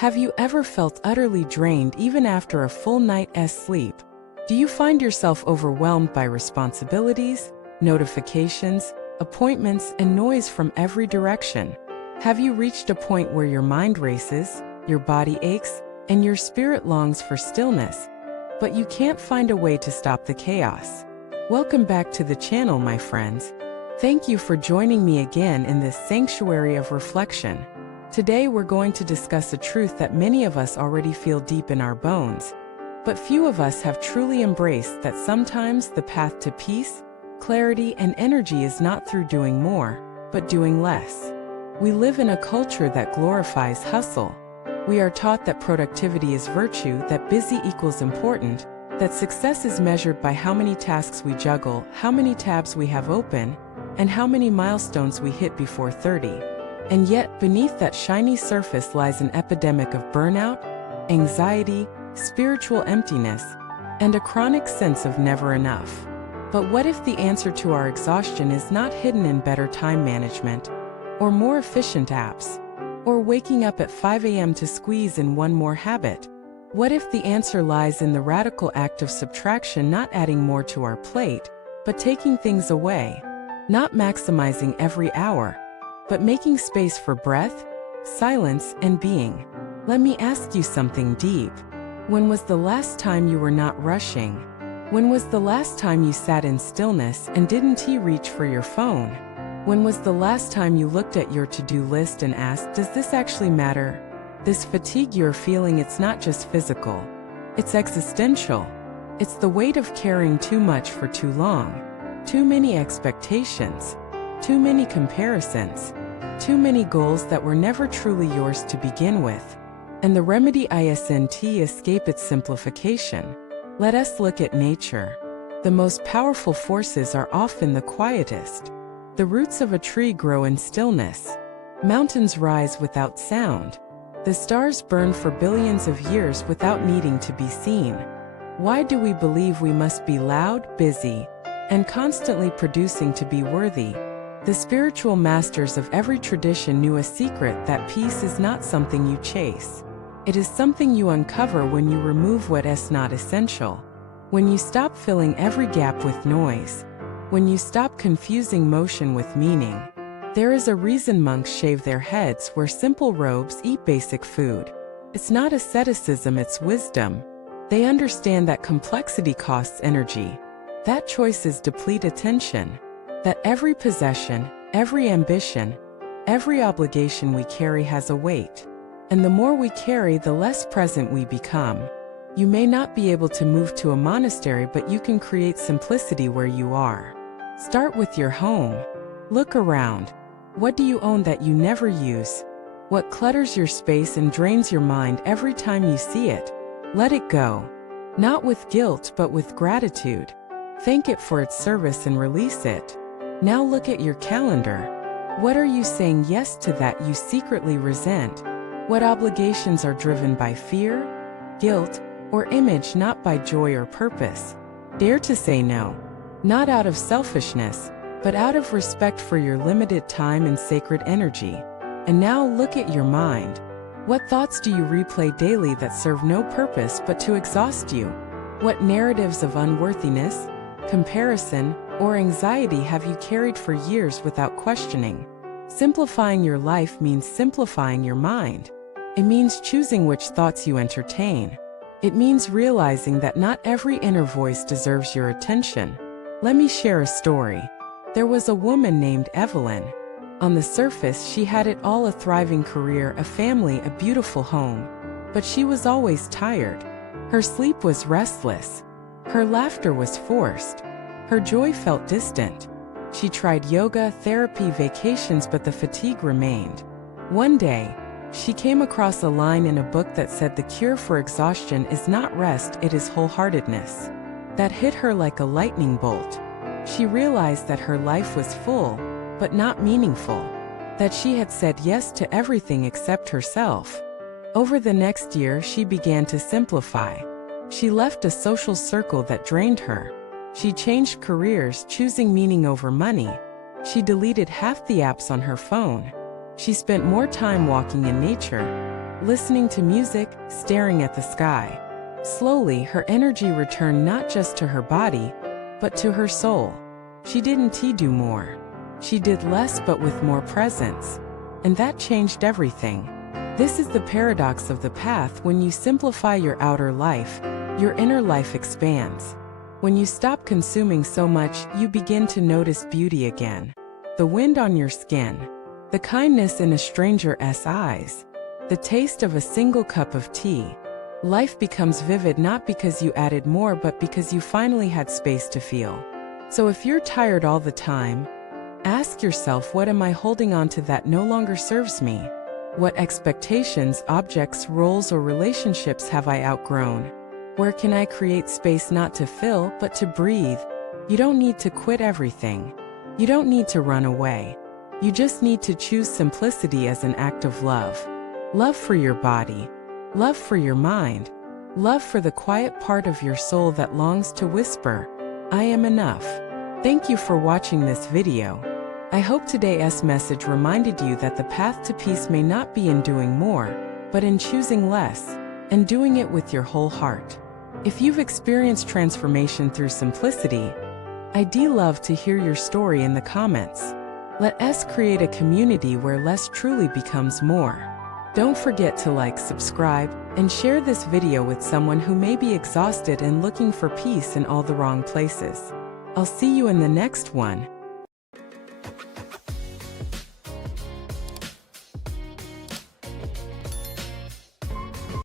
Have you ever felt utterly drained even after a full night's sleep? Do you find yourself overwhelmed by responsibilities, notifications, appointments, and noise from every direction? Have you reached a point where your mind races, your body aches, and your spirit longs for stillness, but you can't find a way to stop the chaos? Welcome back to the channel, my friends. Thank you for joining me again in this sanctuary of reflection. Today we're going to discuss a truth that many of us already feel deep in our bones, but few of us have truly embraced, that sometimes the path to peace, clarity, and energy is not through doing more, but doing less. We live in a culture that glorifies hustle. We are taught that productivity is virtue, that busy equals important, that success is measured by how many tasks we juggle, how many tabs we have open, and how many milestones we hit before 30. And yet, beneath that shiny surface lies an epidemic of burnout, anxiety, spiritual emptiness, and a chronic sense of never enough. But what if the answer to our exhaustion is not hidden in better time management, or more efficient apps, or waking up at 5 a.m. to squeeze in one more habit? What if the answer lies in the radical act of subtraction, not adding more to our plate, but taking things away, not maximizing every hour, but making space for breath, silence, and being? Let me ask you something deep. When was the last time you were not rushing? When was the last time you sat in stillness and didn't reach for your phone? When was the last time you looked at your to-do list and asked, does this actually matter? This fatigue you're feeling, it's not just physical. It's existential. It's the weight of carrying too much for too long. Too many expectations. Too many comparisons. Too many goals that were never truly yours to begin with. And the remedy isn't escape its simplification. Let us look at nature. The most powerful forces are often the quietest. The roots of a tree grow in stillness. Mountains rise without sound. The stars burn for billions of years without needing to be seen. Why do we believe we must be loud, busy, and constantly producing to be worthy? The spiritual masters of every tradition knew a secret: that peace is not something you chase. It is something you uncover when you remove what is not essential. When you stop filling every gap with noise. When you stop confusing motion with meaning. There is a reason monks shave their heads, wear simple robes, eat basic food. It's not asceticism, it's wisdom. They understand that complexity costs energy. That choices deplete attention. That every possession, every ambition, every obligation we carry has a weight. And the more we carry, the less present we become. You may not be able to move to a monastery, but you can create simplicity where you are. Start with your home. Look around. What do you own that you never use? What clutters your space and drains your mind every time you see it? Let it go. Not with guilt, but with gratitude. Thank it for its service and release it. Now look at your calendar. What are you saying yes to that you secretly resent? What obligations are driven by fear, guilt, or image, not by joy or purpose? Dare to say no. Not out of selfishness, but out of respect for your limited time and sacred energy. And now look at your mind. What thoughts do you replay daily that serve no purpose but to exhaust you? What narratives of unworthiness, comparison, or anxiety have you carried for years without questioning? Simplifying your life means simplifying your mind. It means choosing which thoughts you entertain. It means realizing that not every inner voice deserves your attention. Let me share a story. There was a woman named Evelyn. On the surface, she had it all: a thriving career, a family, a beautiful home. But she was always tired. Her sleep was restless. Her laughter was forced. Her joy felt distant. She tried yoga, therapy, vacations, but the fatigue remained. One day, she came across a line in a book that said the cure for exhaustion is not rest, it is wholeheartedness. That hit her like a lightning bolt. She realized that her life was full, but not meaningful. That she had said yes to everything except herself. Over the next year, she began to simplify. She left a social circle that drained her. She changed careers, choosing meaning over money. She deleted half the apps on her phone. She spent more time walking in nature, listening to music, staring at the sky. Slowly, her energy returned not just to her body, but to her soul. She didn't do more. She did less but with more presence. And that changed everything. This is the paradox of the path. When you simplify your outer life, your inner life expands. When you stop consuming so much, you begin to notice beauty again. The wind on your skin, the kindness in a stranger's eyes, the taste of a single cup of tea. Life becomes vivid not because you added more but because you finally had space to feel. So if you're tired all the time, ask yourself, what am I holding on to that no longer serves me? What expectations, objects, roles, or relationships have I outgrown? Where can I create space not to fill, but to breathe? You don't need to quit everything. You don't need to run away. You just need to choose simplicity as an act of love. Love for your body. Love for your mind. Love for the quiet part of your soul that longs to whisper, I am enough. Thank you for watching this video. I hope today's message reminded you that the path to peace may not be in doing more, but in choosing less, and doing it with your whole heart. If you've experienced transformation through simplicity, I'd love to hear your story in the comments. Let us create a community where less truly becomes more. Don't forget to like, subscribe, and share this video with someone who may be exhausted and looking for peace in all the wrong places. I'll see you in the next one.